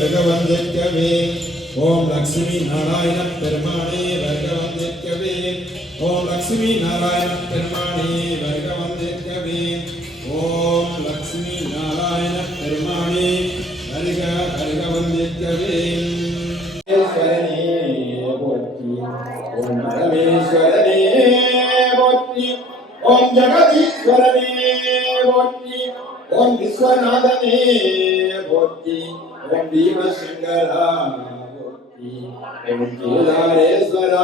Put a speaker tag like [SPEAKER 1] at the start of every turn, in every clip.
[SPEAKER 1] வருக வந்திருக்கவே ஓம் லக்ஷ்மி நாராயண பெருமானே வருக வந்திருக்கவே ஓம் லக்ஷ்மி நாராயண பெருமானே வருக வந்திருக்கவே ஓம் லக்ஷ்மி நாராயண பெருமானே வருக வருக வந்திருக்கவே. ಉದಾರೇಶ್ವರ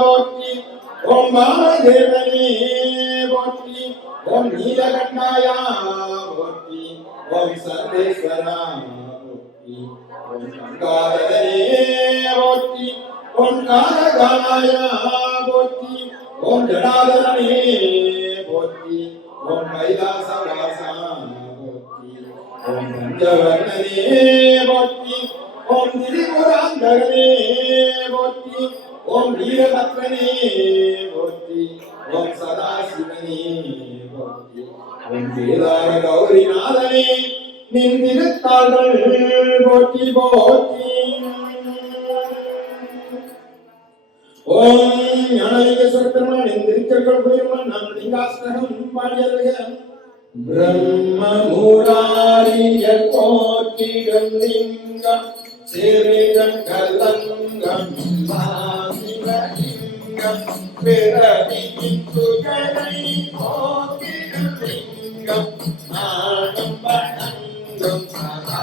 [SPEAKER 1] ಬೋಟಿ ಓಂ ಮಹಾದೇವನೇ ಬೋಟಿ ಓಂ ನೀಲಕಂಠಾಯ ಬೋಟಿ ಓಂ ಸರ್ವೇಶ್ವರ ಬೋಟಿ ಓಂ ಗಂಗಾಧರೇ ಬೋಟಿ ಓಂ ಕಾರಗಾನಾಯ ಬೋಟಿ ಓಂ ಜನಾರ್ದನೇ ಬೋಟಿ ಓಂ ಕೈಲಾಸ ವಾಸ ಬೋಟಿ ಓಂ ಪಂಚವರ್ಣನೇ ಬೋಟಿ ಓಂ ಗಿರಿಗುರಾಂಧಗನೇ வெண்பீதாக கௌரி நாதனே நின் திருத்தாள்கள் போற்றி போற்றி. ஓம் ஞானலிங்க சுரத்திரமா நின் திருக்கற்கள் பெருமா நாம் லிங்காஸ்தகம் பாடியவர்கள் பிரம்ம முராரிய கோட்டிடம் லிங்கம் சிறிதம் கலங்கம் மாசிவலிங்கம் பிறவி துகளை போக்கிடம் லிங்கம். ஆடும் படங்கும் சதா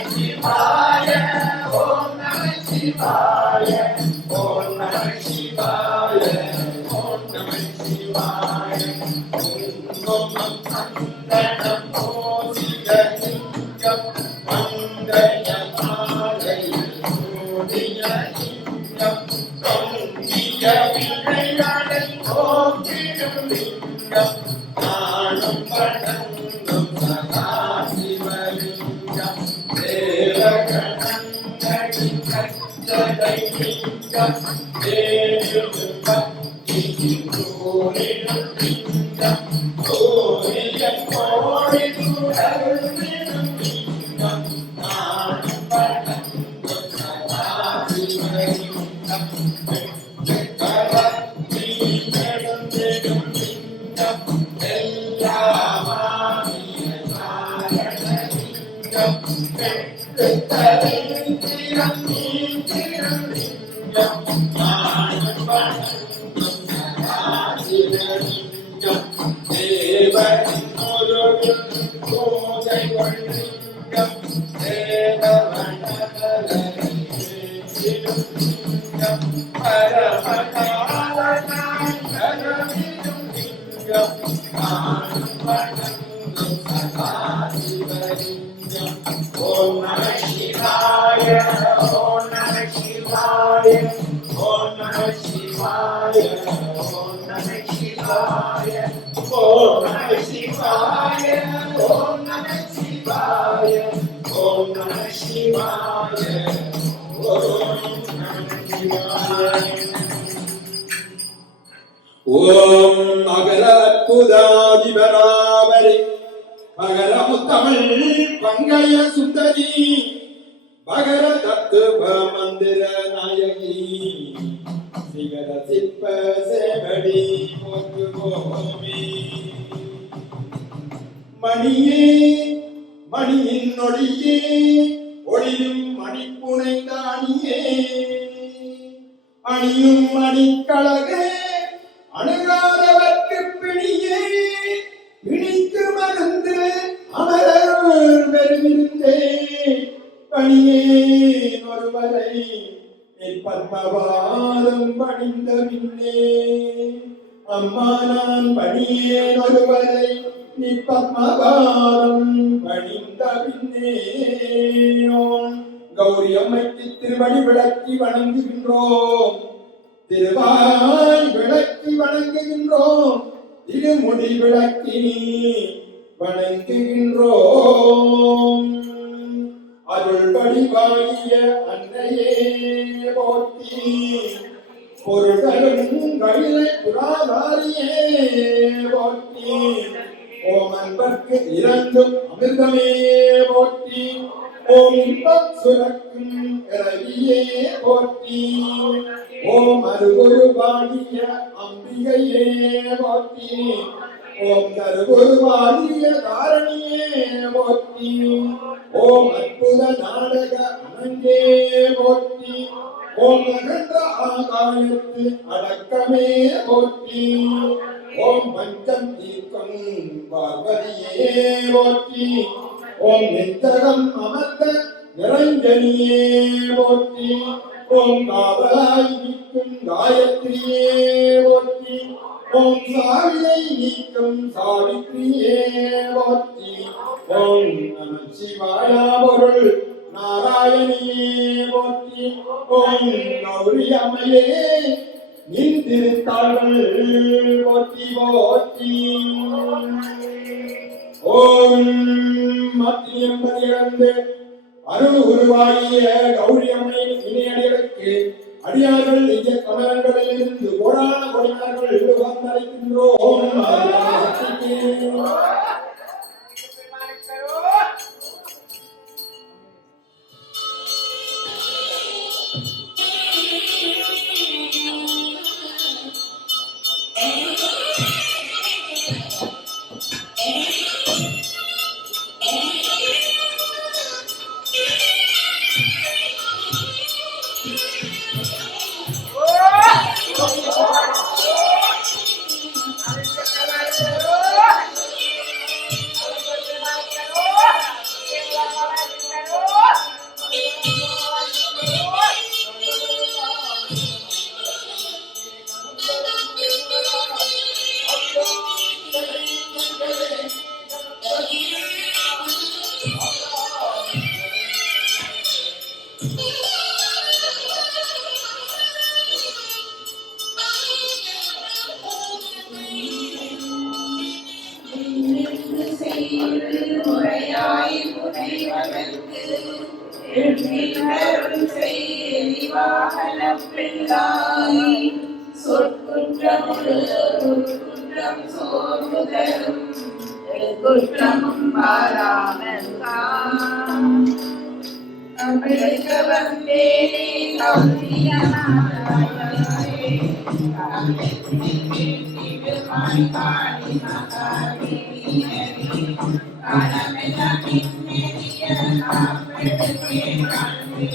[SPEAKER 1] Thank you. Oh. ஓம் நம சிவாய ஓம் நம சிவாய ஓம் நம சிவாய ஓம் நம சிவாய ஓம் அகல அற்புதாதிபராவரி முத்தமிழ் பங்கைய சுந்தரி. பகர தத்துவ மந்திர நாயகி. சிகர சிற்ப மணியே மணியின் ஒளியே ஒளியும் மணிப்புனை தானியே. அணியும் மணிக்கழகே அணுகாதவர்க்கு பிணியே பிணிக்கு மருந்து அமரர் பெருமிருந்தே பணியே ஒருவரை என் பத்மபாதம் பணிந்த பின்னே அம்மா நான் பணியேன் ஒருவரை நீ பணிந்த பின்னேயோம் கௌரி அம்மைக்கு திருவடி விளக்கி வணங்குகின்றோம். திருவாய் விளக்கி வணங்குகின்றோம். திருமுடி விளக்கி வணங்குகின்றோம். அருள் வடிவாகிய அன்னையே போற்றி. பொருள்களும் கைலை புறாதாரியே போற்றி. ஓம் அன்பர்க்கு இறந்தும் அமிர்தமே போற்றி ஓம் இன்பம் சுரக்கும் இரவியே போற்றி. ஓம் அருகுரு பாடிய அம்பிகையே போற்றி ஓம் கருகுரு பாடிய தாரணியே போற்றி. ஓம் அற்புத நாடக அனங்கே போற்றி ஓம் அகன்ற ஆகாயத்து அடக்கமே போற்றி. ஓம் பஞ்சம் தீர்க்கம் பார்வதியே போற்றி. ஓம் நித்தகம் அமர்ந்த நிரஞ்சனியே போற்றி. ஓம் காவலாய் நிற்கும் காயத்ரியே போற்றி. ஓம் சாவியை நீக்கம் சாவித்ரியே போற்றி. ஓம் நம சிவாயா பொருள் நாராயணியே போற்றி. ஓம் கௌரி அம்மையே நின் திருத்தாள்கள் போற்றி போற்றி ஓம் மத்தியம் இழந்து அருள் உருவாகிய கௌரி அம்மையின் இணையடிகளுக்கு அடியார்கள் இய கமலங்களில் இருந்து கோடான கொடியார்கள் வந்தடைக்கின்றோம்
[SPEAKER 2] பாராமல் தமிழுக்க வந்தேனே கௌரியனாய் பாடி மகாதேவி காலமெல்லாம் நிம்மதிய நாற்பெடுத்தே தன்னை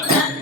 [SPEAKER 2] Thank you.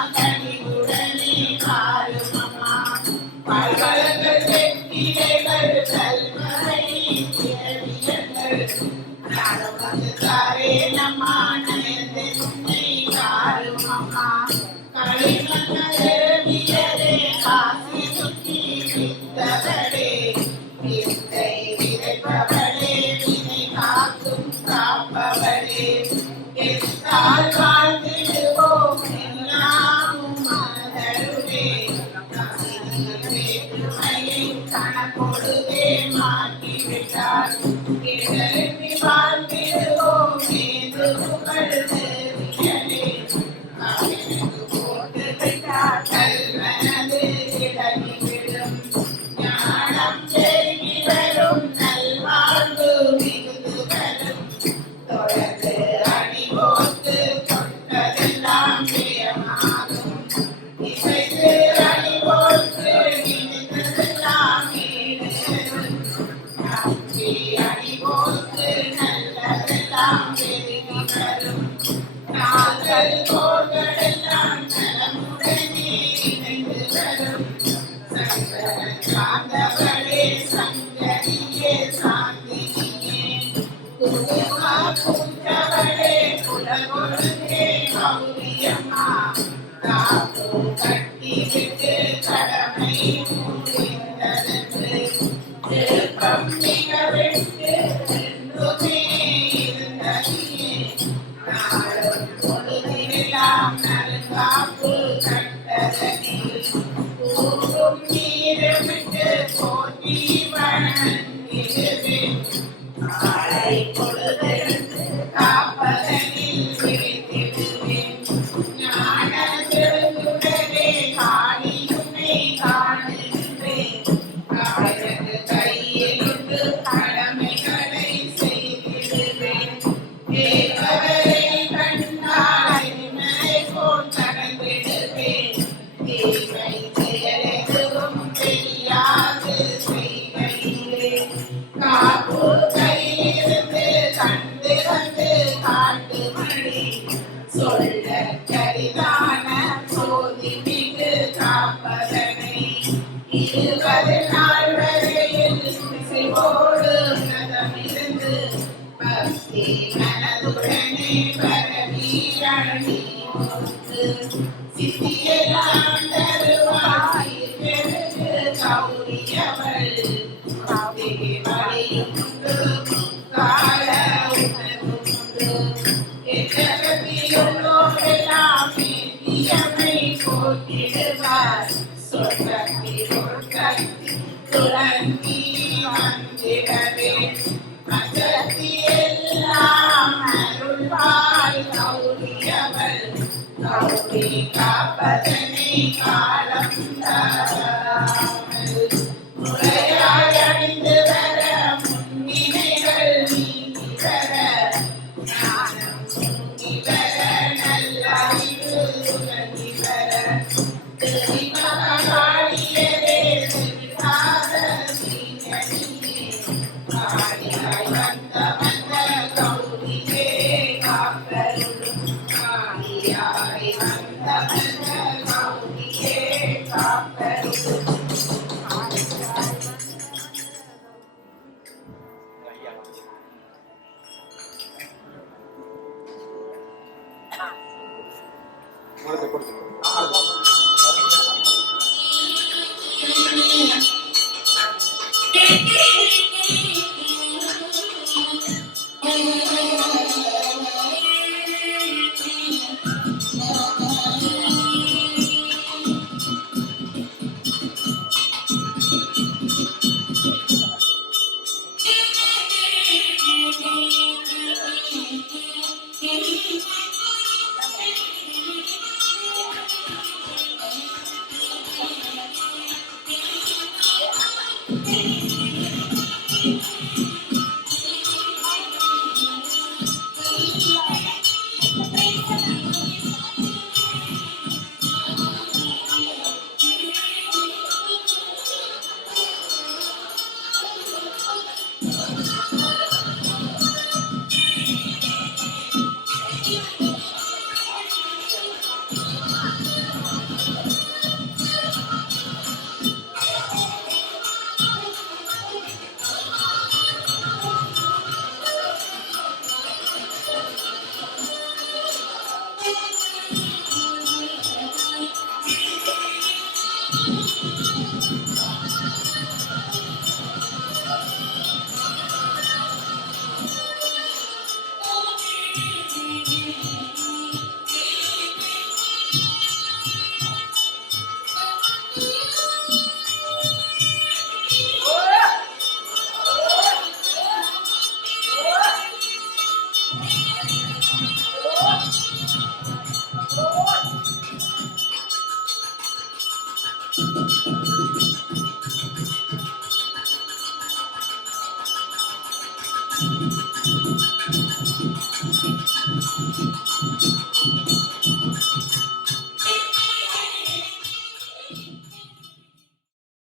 [SPEAKER 2] Yeah.